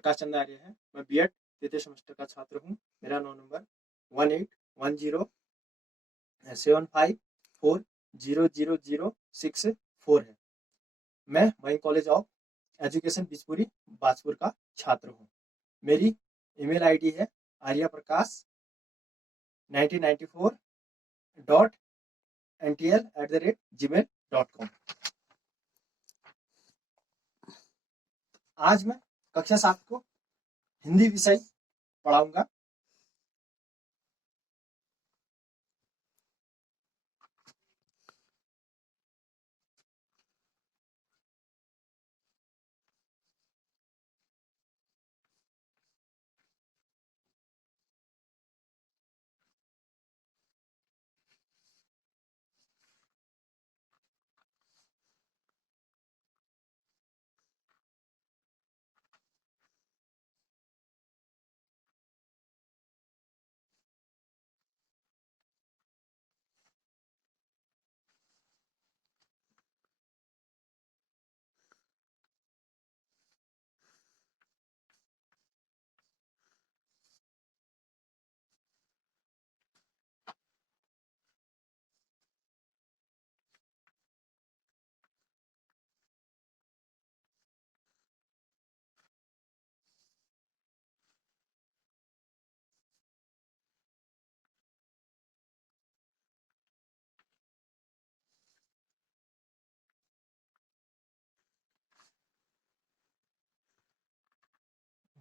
प्रकाश चंद्र आर्य है। मैं बीएड तृतीय सेमेस्टर का छात्र हूँ। मेरा रोल नंबर 181075400064 है। मैं मई college of education Bijpuri Bajpur का छात्र हूँ। मेरी ईमेल आईडी है aryaprakash94.ntl@gmail.com। आज मैं कक्षा 7 को हिंदी विषय पढ़ाऊंगा।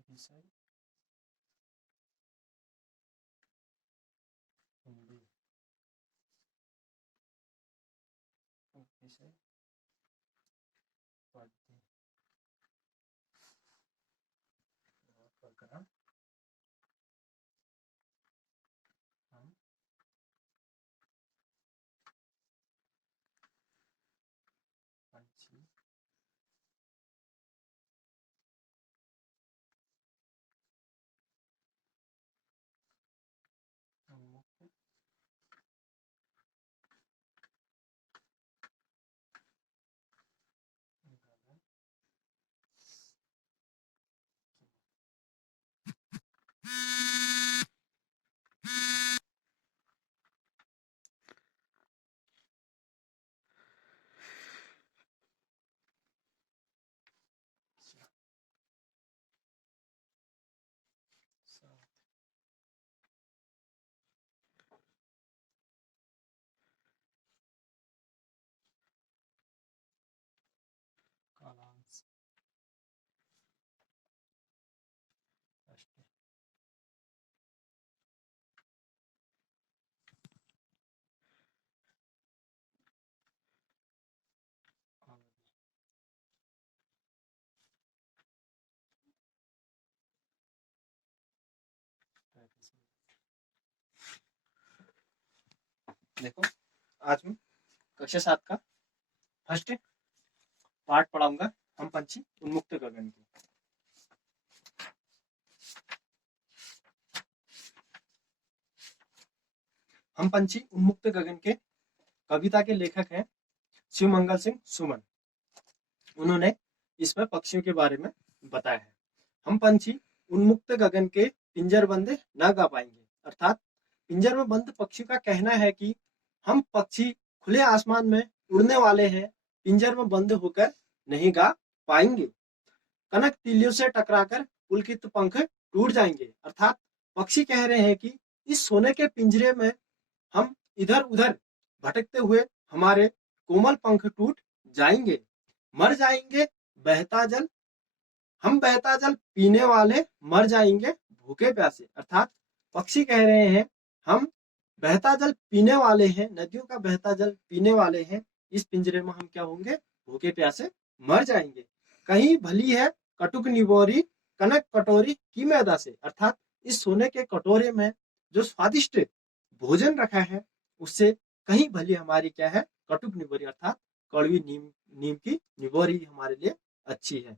विषय हिंदी विषय पढ़ते प्रकरण हम पंछी उन्मुक्त गगन साथ कालांश राष्ट्र देखो, आज मैं कक्षा 7 का फर्स्ट पार्ट पढ़ाऊंगा। हम पंछी उन्मुक्त गगन की। हम पंछी उन्मुक्त गगन के कविता के लेखक हैं शिवमंगल सिंह सुमन। उन्होंने इस पर पक्षियों के बारे में बताया है। हम पंछी उन्मुक्त गगन के पिंजर बंद न गा पाएंगे। अर्थात पिंजर में बंद पक्षी का कहना है कि हम पक्षी खुले आसमान में उड़ने वाले हैं, पिंजर में बंद होकर नहीं गा पाएंगे। कनक तिलियों से टकराकर पुलकित पंख टूट जाएंगे। अर्थात पक्षी कह रहे हैं कि इस सोने के पिंजरे में हम इधर उधर भटकते हुए हमारे कोमल पंख टूट जाएंगे, मर जाएंगे बहता जल, हम बहता जल पीने वाले मर जाएंगे भूखे प्यासे। अर्थात पक्षी कह रहे हैं हम बहता जल पीने वाले हैं, नदियों का बहता जल पीने वाले हैं, इस पिंजरे में हम क्या होंगे, भूखे प्यासे मर जाएंगे। कहीं भली है कटुक निबोरी कनक कटोरी की मैदा से। अर्थात इस सोने के कटोरे में जो स्वादिष्ट भोजन रखा है उससे कहीं भली हमारी क्या है, कटुक निबोरी अर्थात कड़वी नीम की निबोरी हमारे लिए अच्छी है।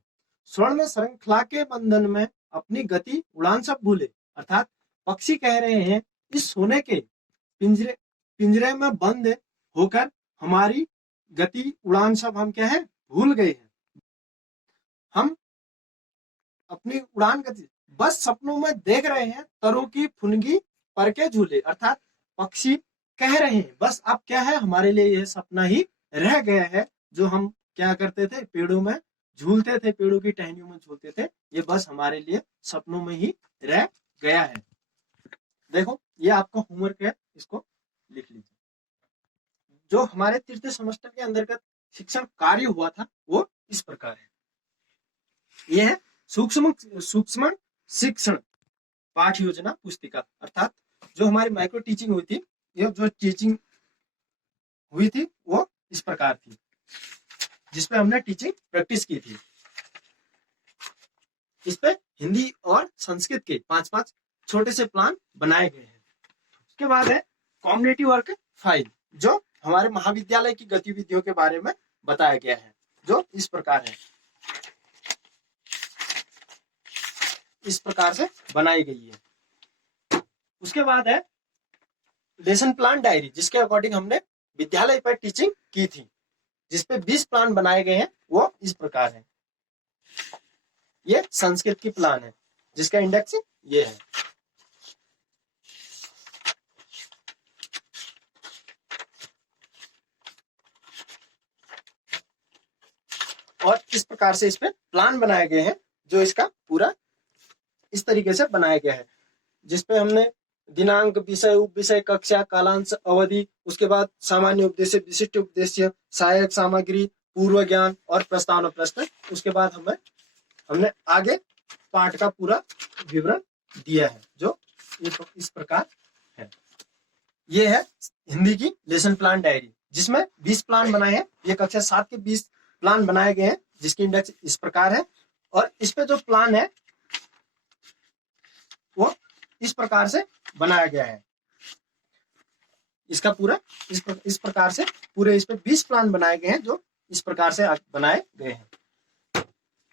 स्वर्ण श्रृंखला के बंधन में अपनी गति उड़ान सब भूले। अर्थात पक्षी कह रहे हैं इस सोने के पिंजरे में बंद होकर हमारी गति उड़ान सब हम क्या है, भूल गए हैं। हम अपनी उड़ान गति, बस सपनों में देख रहे हैं तरों की फुनगी पर के झूले, अर्थात पक्षी कह रहे हैं बस अब क्या है, हमारे लिए यह सपना ही रह गया है, जो हम क्या करते थे, पेड़ों में झूलते थे, पेड़ों की टहनियों में झूलते थे, ये बस हमारे लिए सपनों में ही रह गया है। देखो ये आपका होमवर्क है, इसको लिख लीजिए। जो हमारे तृतीय सेमेस्टर के अंतर्गत शिक्षण कार्य हुआ था वो इस प्रकार है। यह है सूक्ष्म सूक्ष्म शिक्षण पाठ योजना पुस्तिका, अर्थात जो हमारी माइक्रो टीचिंग हुई थी, ये जो टीचिंग हुई थी वो इस प्रकार थी, जिसपे हमने टीचिंग प्रैक्टिस की थी। इस पे हिंदी और संस्कृत के 5-5 छोटे से प्लान बनाए गए हैं। उसके बाद है कम्युनिटी वर्क फाइल, जो हमारे महाविद्यालय की गतिविधियों के बारे में बताया गया है, जो इस प्रकार है, इस प्रकार से बनाई गई है। उसके बाद है लेसन प्लान डायरी, जिसके अकॉर्डिंग हमने विद्यालय पर टीचिंग की थी, जिसपे 20 प्लान बनाए गए हैं, वो इस प्रकार है। ये संस्कृत की प्लान है, जिसका इंडेक्स ये है। और इस प्रकार से इस पे प्लान बनाए गए हैं, जो इसका पूरा इस तरीके से बनाया गया है, जिसपे हमने दिनांक, विषय, उपविषय, कक्षा, कालांश, अवधि, उसके बाद सामान्य उद्देश्य, विशिष्ट उद्देश्य, सहायक सामग्री, पूर्व ज्ञान और प्रस्तावना प्रश्न। उसके बाद हमने आगे पाठ का पूरा विवरण दिया है, जो इस प्रकार है। ये है हिंदी की लेसन प्लान डायरी, जिसमें 20 प्लान बनाए हैं। ये कक्षा 7 के 20 प्लान बनाए गए हैं, जिसकी इंडेक्स इस प्रकार है। और इस पे जो प्लान है वो इस प्रकार से बनाया गया है। इसका पूरा इस प्रकार से पूरे इस पे 20 प्लान बनाए गए हैं, जो इस प्रकार से बनाए गए हैं।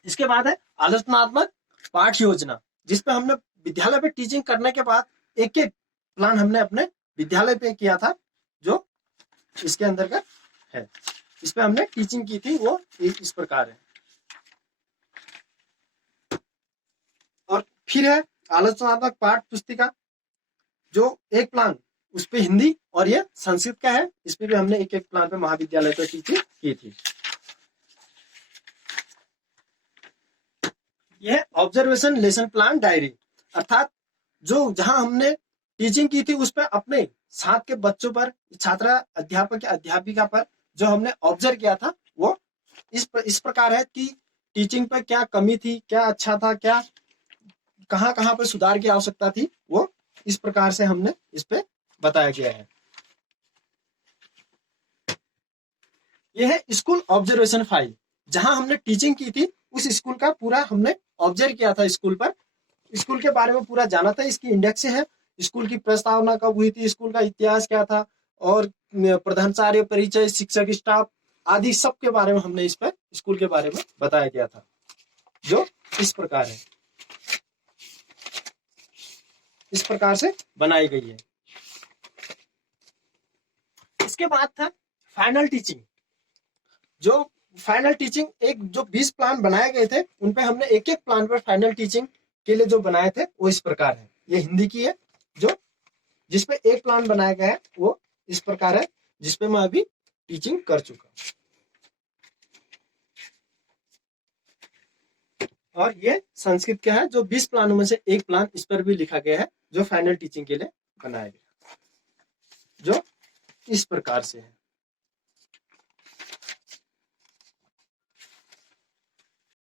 इसके बाद है आलोचनात्मक पाठ योजना, जिसपे हमने विद्यालय पे टीचिंग करने के बाद एक एक प्लान हमने अपने विद्यालय पे किया था, जो इसके अंतर्गत है। इस पे हमने टीचिंग की थी, वो इस प्रकार है। और फिर है आलोचनात्मक पाठ पुस्तिका, जो एक प्लान उस पे हिंदी और ये संस्कृत का है। इस पे भी हमने एक एक प्लान पे महाविद्यालय पे टीचिंग की थी। यह ऑब्जर्वेशन लेसन प्लान डायरी, अर्थात जो जहां हमने टीचिंग की थी उस पर अपने साथ के बच्चों पर, छात्र, अध्यापक या अध्यापिका पर जो हमने ऑब्जर्व किया था, वो इस प्रकार है कि टीचिंग पर क्या कमी थी, क्या अच्छा था, क्या कहां कहां पर सुधार की आवश्यकता थी, वो इस प्रकार से हमने इस पे बताया गया है। यह है स्कूल ऑब्जर्वेशन फाइल, जहां हमने टीचिंग की थी उस स्कूल का पूरा हमने ऑब्जर्व किया था, स्कूल पर, स्कूल के बारे में पूरा जाना था। इसकी इंडेक्स है, स्कूल की प्रस्तावना कब हुई थी, स्कूल का इतिहास क्या था, और प्रधानाचार्य, परिचय, शिक्षक, स्टाफ आदि सब के बारे में हमने इस पर स्कूल के बारे में बताया गया था, जो इस प्रकार है, इस प्रकार से बनाई गई है। इसके बाद था फाइनल टीचिंग, जो फाइनल टीचिंग एक जो 20 प्लान बनाए गए थे, उनपे हमने एक एक प्लान पर फाइनल टीचिंग के लिए जो बनाए थे वो इस प्रकार है। ये हिंदी की है, जो जिसपे एक प्लान बनाया गया है वो इस प्रकार है, जिसपे मैं अभी टीचिंग कर चुका। और ये संस्कृत का है, जो 20 प्लानों में से एक प्लान इस पर भी लिखा गया है, जो फाइनल टीचिंग के लिए बनाया गया, जो इस प्रकार से है।